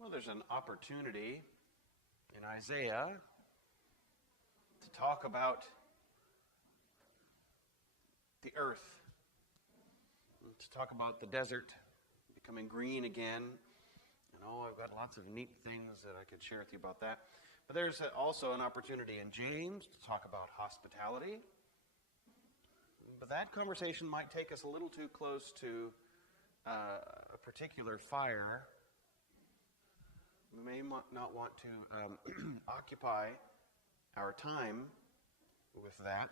Well, there's an opportunity in Isaiah to talk about the earth, to talk about the desert becoming green again. And I've got lots of neat things that I could share with you about that. But there's also an opportunity in James to talk about hospitality. But that conversation might take us a little too close to a particular fire. We may not want to occupy our time with that.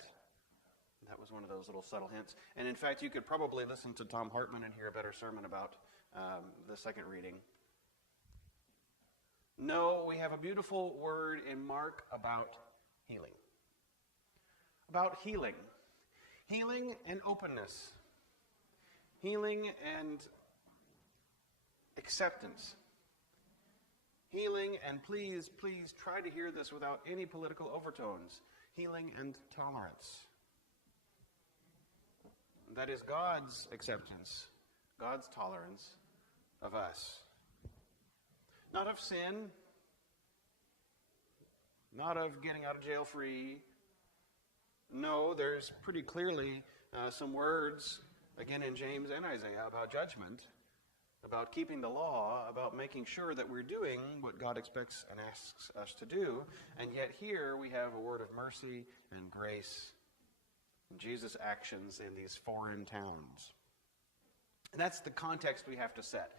That was one of those little subtle hints. And in fact, you could probably listen to Tom Hartman and hear a better sermon about the second reading. No, we have a beautiful word in Mark about healing. About healing. Healing and openness. Healing and acceptance. Healing, and please try to hear this without any political overtones. Healing and tolerance. That is God's acceptance, God's tolerance of us. Not of sin, not of getting out of jail free. No, there's pretty clearly some words, again in James and Isaiah, about judgment, about keeping the law, about making sure that we're doing what God expects and asks us to do. And yet here we have a word of mercy and grace in Jesus' actions in these foreign towns. And that's the context we have to set.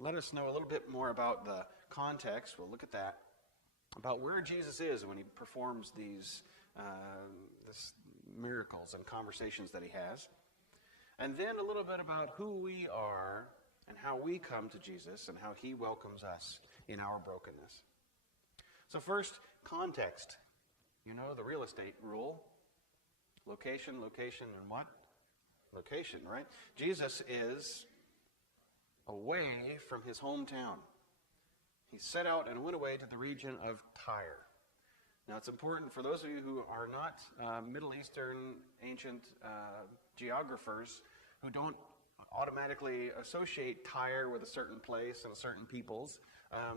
Let us know a little bit more about the context. We'll look at that. About where Jesus is when he performs these miracles and conversations that he has. And then a little bit about who we are and how we come to Jesus and how he welcomes us in our brokenness. So first, context. You know the real estate rule. Location, and what? Location, right? Jesus is away from his hometown. He set out and went away to the region of Tyre. Now it's important for those of you who are not Middle Eastern ancient geographers who don't automatically associate Tyre with a certain place and certain peoples,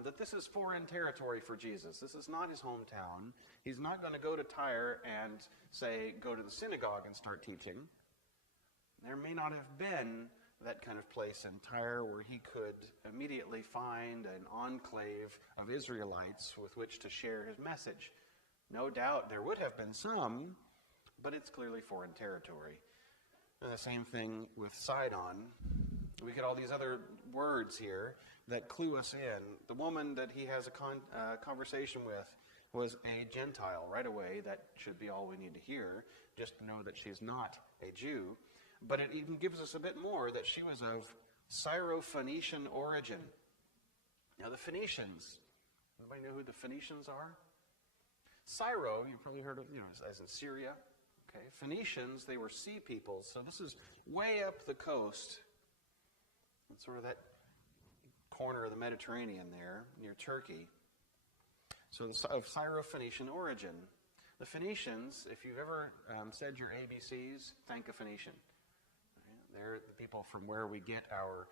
that this is foreign territory for Jesus. This is not his hometown. He's not going to go to Tyre and say, go to the synagogue and start teaching. There may not have been that kind of place in Tyre where he could immediately find an enclave of Israelites with which to share his message. No doubt there would have been some, but it's clearly foreign territory. And the same thing with Sidon. We get all these other words here that clue us in. The woman that he has a conversation with was a Gentile right away. That should be all we need to hear, just to know that she's not a Jew. But it even gives us a bit more, that she was of Syro-Phoenician origin. Now the Phoenicians, anybody know who the Phoenicians are? Syro, you've probably heard of, as in Syria. Okay, Phoenicians, they were sea peoples, so this is way up the coast. It's sort of that corner of the Mediterranean there, near Turkey. So of Syro-Phoenician origin. The Phoenicians, if you've ever said your ABCs, thank a Phoenician. They're the people from where we get our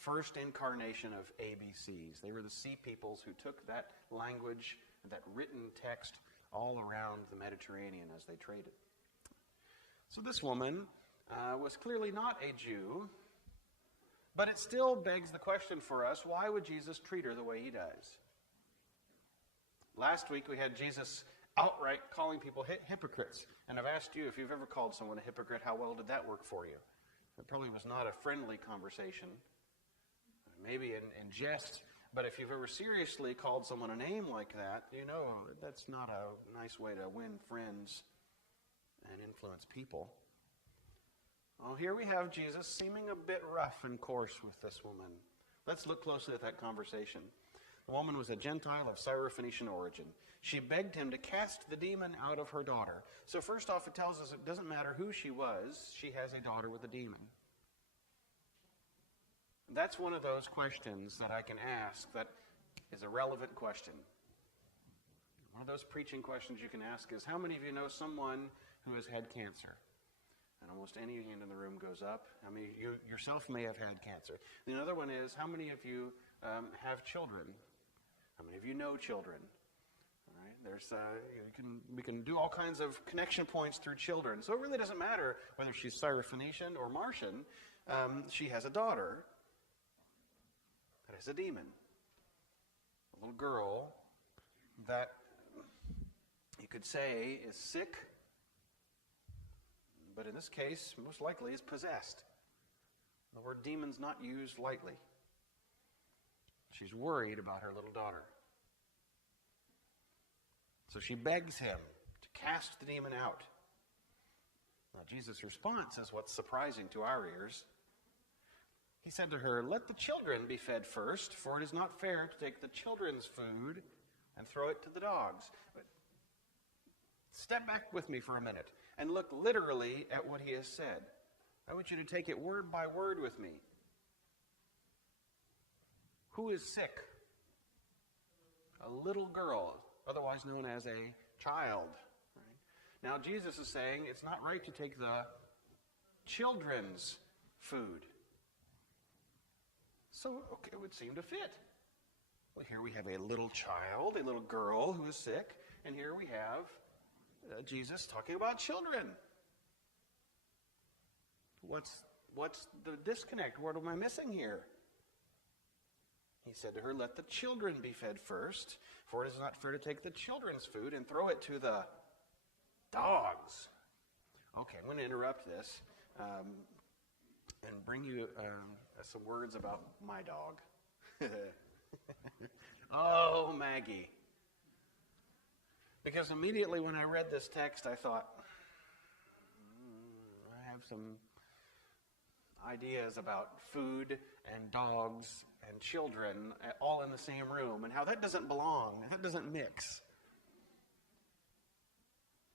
first incarnation of ABCs. They were the sea peoples who took that language, that written text, all around the Mediterranean as they traded. So this woman was clearly not a Jew, but it still begs the question for us, why would Jesus treat her the way he does? Last week we had Jesus outright calling people hypocrites. And I've asked you, if you've ever called someone a hypocrite, how well did that work for you? It probably was not a friendly conversation, maybe in jest. But if you've ever seriously called someone a name like that, that's not a nice way to win friends and influence people. Well, here we have Jesus seeming a bit rough and coarse with this woman. Let's look closely at that conversation. The woman was a Gentile of Syro-Phoenician origin. She begged him to cast the demon out of her daughter. So first off, it tells us it doesn't matter who she was, she has a daughter with a demon. That's one of those questions that I can ask that is a relevant question. One of those preaching questions you can ask is, how many of you know someone who has had cancer? And almost any hand in the room goes up. I mean, you yourself may have had cancer. The other one is, how many of you have children? How many of you know children? All right, we can do all kinds of connection points through children. So it really doesn't matter whether she's Syrophoenician or Martian. She has a daughter that is a demon. A little girl that you could say is sick, but in this case, most likely is possessed. The word demon's not used lightly. She's worried about her little daughter. So she begs him to cast the demon out. Now, Jesus' response is what's surprising to our ears. He said to her, "Let the children be fed first, for it is not fair to take the children's food and throw it to the dogs." But step back with me for a minute and look literally at what he has said. I want you to take it word by word with me. Who is sick? A little girl, otherwise known as a child. Right? Now, Jesus is saying it's not right to take the children's food. So, okay, it would seem to fit. Well, here we have a little child, a little girl who is sick, and here we have Jesus talking about children. What's the disconnect? What am I missing here? He said to her, "Let the children be fed first, for it is not fair to take the children's food and throw it to the dogs." Okay, I'm going to interrupt this and bring you some words about my dog. Oh, Maggie. Because immediately when I read this text, I thought, I have some ideas about food and dogs and children all in the same room, and how that doesn't belong, that doesn't mix.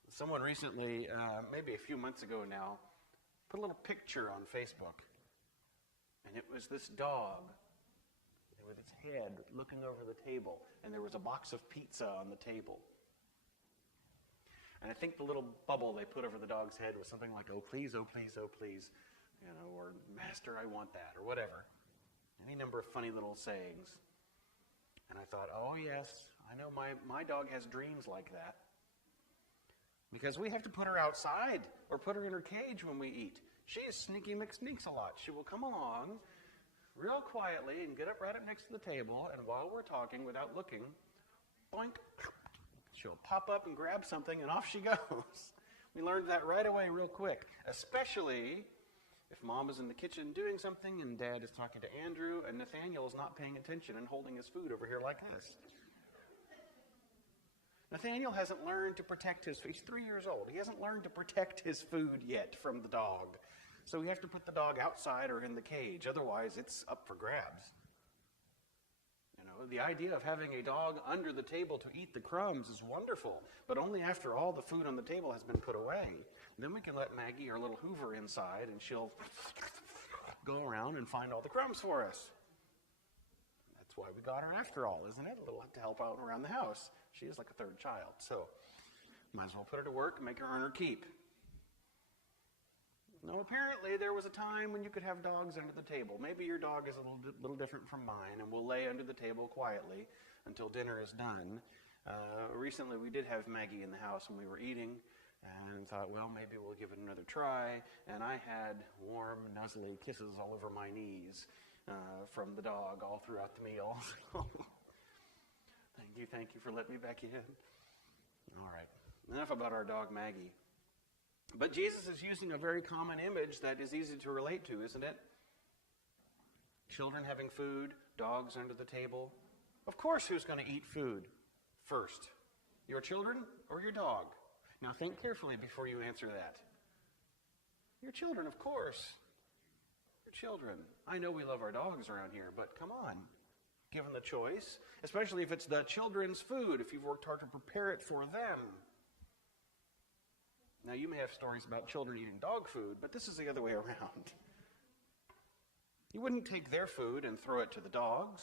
Someone recently, maybe a few months ago now, put a little picture on Facebook, and it was this dog with its head looking over the table, and there was a box of pizza on the table. And I think the little bubble they put over the dog's head was something like, "Oh, please, oh, please, oh, please," or "Master, I want that," or whatever. Any number of funny little sayings. And I thought, oh, yes, I know my dog has dreams like that. Because we have to put her outside or put her in her cage when we eat. She is sneaky McSneaks a lot. She will come along real quietly and get up right up next to the table, and while we're talking, without looking, boink, she'll pop up and grab something, and off she goes. We learned that right away real quick, especially if Mom is in the kitchen doing something and Dad is talking to Andrew and Nathaniel is not paying attention and holding his food over here like this. Nathaniel hasn't learned to protect his food. He's 3 years old. He hasn't learned to protect his food yet from the dog. So we have to put the dog outside or in the cage. Otherwise, it's up for grabs. The idea of having a dog under the table to eat the crumbs is wonderful, but only after all the food on the table has been put away. Then we can let Maggie, our little Hoover, inside, and she'll go around and find all the crumbs for us. That's why we got her after all, isn't it? A little to help out around the house. She is like a third child, so might as well put her to work and make her earn her keep. Now, apparently, there was a time when you could have dogs under the table. Maybe your dog is a little different from mine, and will lay under the table quietly until dinner is done. Recently, we did have Maggie in the house when we were eating, and thought, well, maybe we'll give it another try. And I had warm, nuzzly kisses all over my knees from the dog all throughout the meal. Thank you for letting me back in. All right, enough about our dog Maggie. But Jesus is using a very common image that is easy to relate to, isn't it? Children having food, dogs under the table. Of course, who's going to eat food first? Your children or your dog? Now think carefully before you answer that. Your children, of course. Your children. I know we love our dogs around here, but come on. Given the choice, especially if it's the children's food, if you've worked hard to prepare it for them. Now, you may have stories about children eating dog food, but this is the other way around. You wouldn't take their food and throw it to the dogs.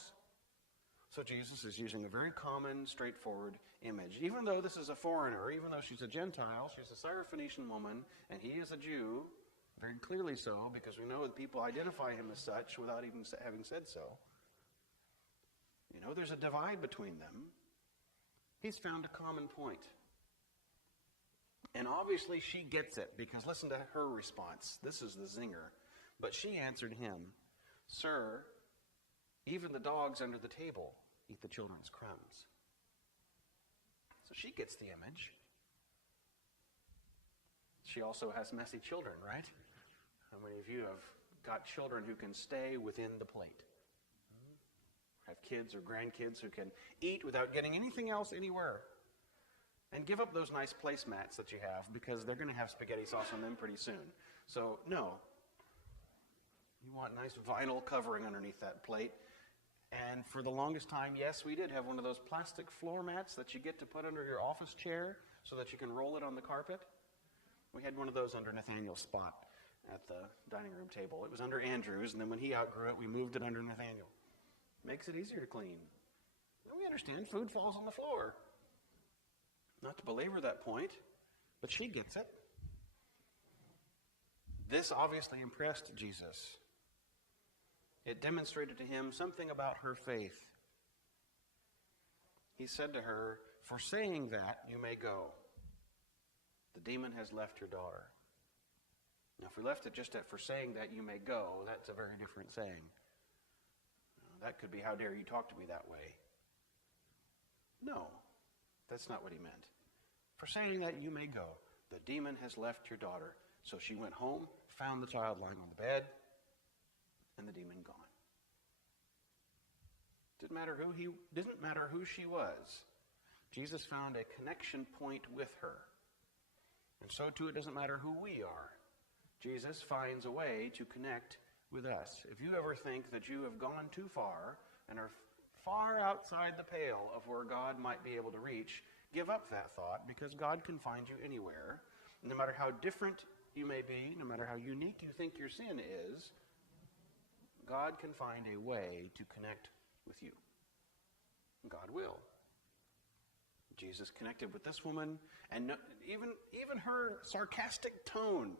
So Jesus is using a very common, straightforward image. Even though this is a foreigner, even though she's a Gentile, she's a Syrophoenician woman, and he is a Jew, very clearly so, because we know that people identify him as such without even having said so. There's a divide between them. He's found a common point. And obviously she gets it, because listen to her response. This is the zinger. But she answered him, "Sir, even the dogs under the table eat the children's crumbs." So she gets the image. She also has messy children, right? How many of you have got children who can stay within the plate? Have kids or grandkids who can eat without getting anything else anywhere? And give up those nice placemats that you have, because they're going to have spaghetti sauce on them pretty soon. So, no. You want nice vinyl covering underneath that plate. And for the longest time, yes, we did have one of those plastic floor mats that you get to put under your office chair so that you can roll it on the carpet. We had one of those under Nathaniel's spot at the dining room table. It was under Andrew's, and then when he outgrew it, we moved it under Nathaniel. Makes it easier to clean. And we understand food falls on the floor. Not to belabor that point, but she gets it. This obviously impressed Jesus. It demonstrated to him something about her faith. He said to her, "For saying that, you may go. The demon has left your daughter." Now, if we left it just at "for saying that, you may go," that's a very different saying. That could be, "How dare you talk to me that way?" No, that's not what he meant. "For saying that, you may go. The demon has left your daughter." So she went home, found the child lying on the bed, and the demon gone. Didn't matter who she was. Jesus found a connection point with her. And so too, it doesn't matter who we are. Jesus finds a way to connect with us. If you ever think that you have gone too far and are far outside the pale of where God might be able to reach, give up that thought, because God can find you anywhere. No matter how different you may be, no matter how unique you think your sin is, God can find a way to connect with you. God will. Jesus connected with this woman, and even her sarcastic tone,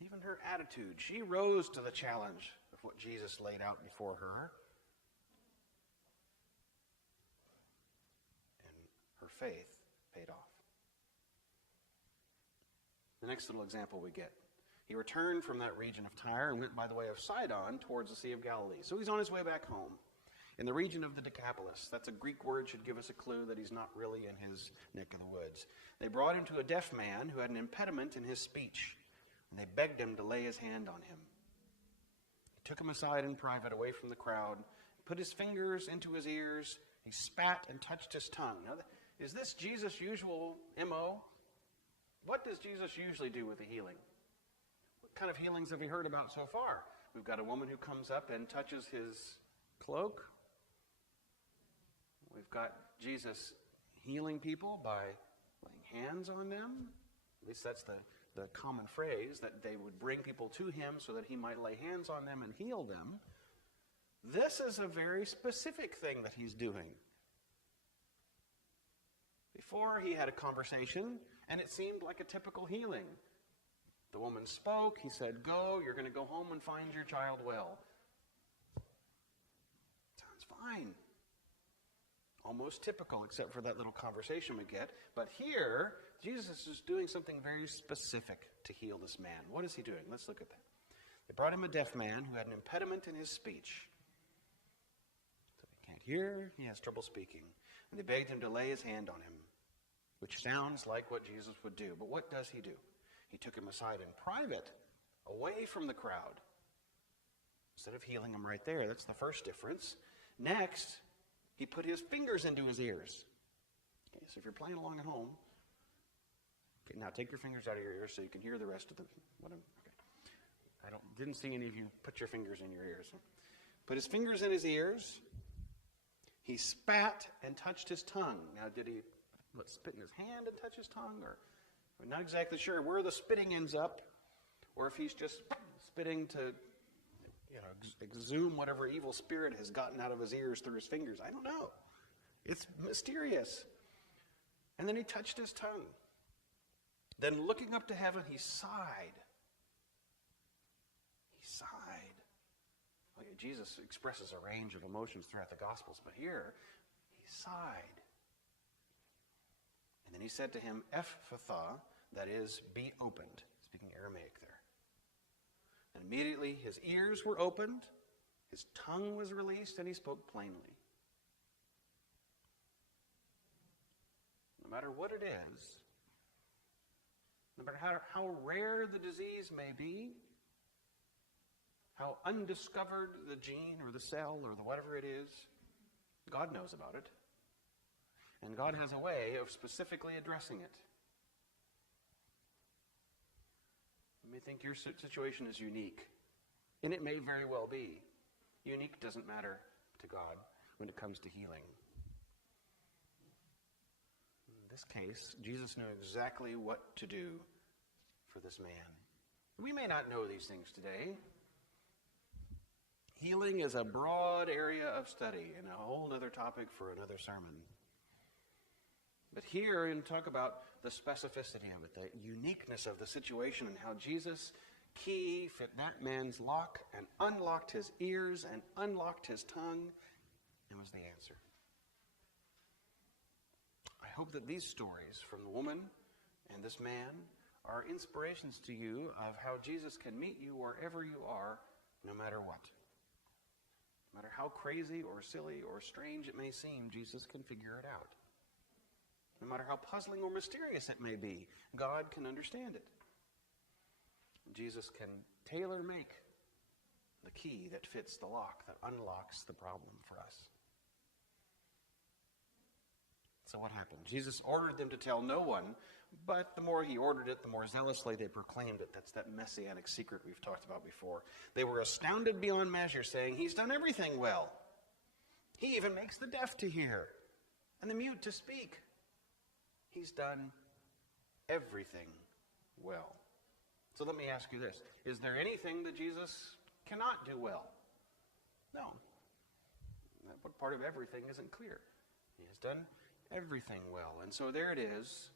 even her attitude, she rose to the challenge of what Jesus laid out before her. And her faith paid off. The next little example we get. He returned from that region of Tyre and went by the way of Sidon towards the Sea of Galilee. So he's on his way back home. In the region of the Decapolis. That's a Greek word, should give us a clue that he's not really in his neck of the woods. They brought him to a deaf man who had an impediment in his speech, and they begged him to lay his hand on him. He took him aside in private, away from the crowd, put his fingers into his ears, he spat and touched his tongue. Now, is this Jesus' usual MO? What does Jesus usually do with the healing? What kind of healings have we heard about so far? We've got a woman who comes up and touches his cloak. We've got Jesus healing people by laying hands on them. At least that's the common phrase, that they would bring people to him so that he might lay hands on them and heal them. This is a very specific thing that he's doing. Before, he had a conversation, and it seemed like a typical healing. The woman spoke. He said, "Go, you're going to go home and find your child well." Sounds fine. Almost typical, except for that little conversation we get. But here, Jesus is doing something very specific to heal this man. What is he doing? Let's look at that. They brought him a deaf man who had an impediment in his speech. So he can't hear, he has trouble speaking. And they begged him to lay his hand on him, which sounds like what Jesus would do. But what does he do? He took him aside in private, away from the crowd, instead of healing him right there. That's the first difference. Next, he put his fingers into his ears. Okay, so if you're playing along at home, okay, now take your fingers out of your ears so you can hear the rest of the. I didn't see any of you put your fingers in your ears. Put his fingers in his ears. He spat and touched his tongue. Now, did he spit in his hand and touch his tongue? Or we're not exactly sure where the spitting ends up, or if he's just spitting to, exhume whatever evil spirit has gotten out of his ears through his fingers. I don't know. It's mysterious. And then he touched his tongue. Then looking up to heaven, he sighed. He sighed. Okay, Jesus expresses a range of emotions throughout the Gospels, but here he sighed. And then he said to him, Ephphatha, that is, be opened, speaking Aramaic there. And immediately his ears were opened, his tongue was released, and he spoke plainly. No matter what it is, no matter how rare the disease may be, how undiscovered the gene or the cell or the whatever it is, God knows about it. And God has a way of specifically addressing it. You may think your situation is unique, and it may very well be. Unique doesn't matter to God when it comes to healing. In this case, Jesus knew exactly what to do for this man. We may not know these things today. Healing is a broad area of study and a whole other topic for another sermon. But here, and talk about the specificity of it, the uniqueness of the situation, and how Jesus' key fit that man's lock and unlocked his ears and unlocked his tongue, and was the answer. I hope that these stories from the woman and this man are inspirations to you of how Jesus can meet you wherever you are, no matter what. No matter how crazy or silly or strange it may seem, Jesus can figure it out. No matter how puzzling or mysterious it may be, God can understand it. Jesus can tailor-make the key that fits the lock, that unlocks the problem for us. So what happened? Jesus ordered them to tell no one, but the more he ordered it, the more zealously they proclaimed it. That's that messianic secret we've talked about before. They were astounded beyond measure, saying, he's done everything well. He even makes the deaf to hear and the mute to speak. He's done everything well. So let me ask you this. Is there anything that Jesus cannot do well? No. What part of everything isn't clear? He has done everything well. And so there it is,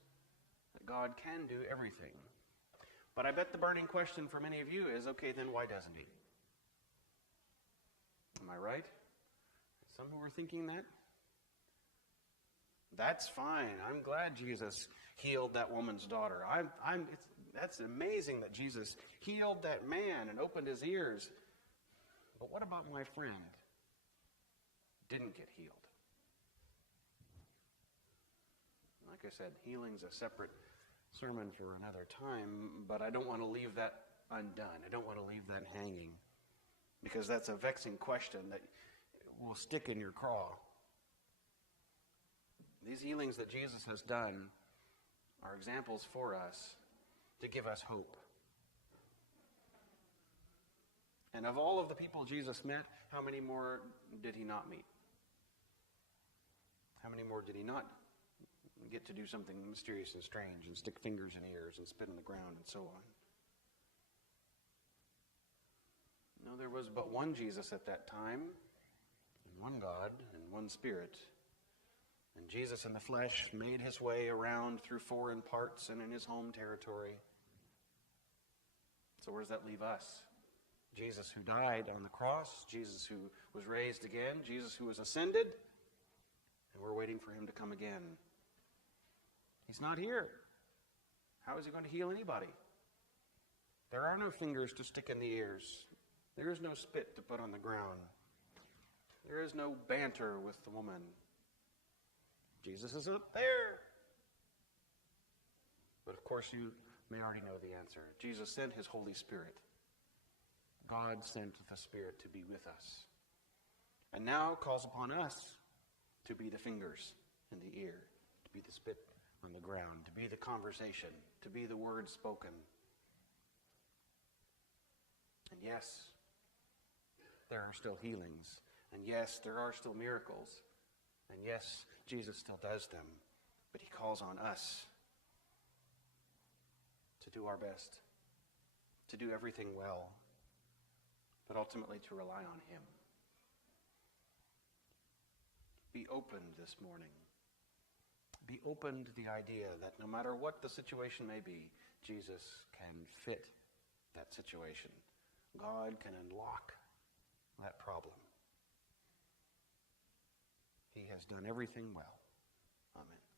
that God can do everything. But I bet the burning question for many of you is, okay, then why doesn't he? Am I right? Some who are thinking that? That's fine. I'm glad Jesus healed that woman's daughter. That's amazing that Jesus healed that man and opened his ears. But what about my friend? Didn't get healed. Like I said, healing's a separate sermon for another time, but I don't want to leave that undone. I don't want to leave that hanging, because that's a vexing question that will stick in your craw. These healings that Jesus has done are examples for us to give us hope. And of all of the people Jesus met, how many more did he not meet? How many more did he not get to do something mysterious and strange and stick fingers in ears and spit on the ground and so on? No, there was but one Jesus at that time, and one God and one Spirit. And Jesus in the flesh made his way around through foreign parts and in his home territory. So where does that leave us? Jesus who died on the cross, Jesus who was raised again, Jesus who was ascended, and we're waiting for him to come again. He's not here. How is he going to heal anybody? There are no fingers to stick in the ears. There is no spit to put on the ground. There is no banter with the woman. Jesus is up there. But of course you may already know the answer. Jesus sent his Holy Spirit. God sent the Spirit to be with us. And now calls upon us to be the fingers in the ear, to be the spit on the ground, to be the conversation, to be the word spoken. And yes, there are still healings. And yes, there are still miracles. And yes, Jesus still does them. But he calls on us to do our best, to do everything well, but ultimately to rely on him. Be open this morning. Be open to the idea that no matter what the situation may be, Jesus can fit that situation. God can unlock that problem. He has done everything well. Amen.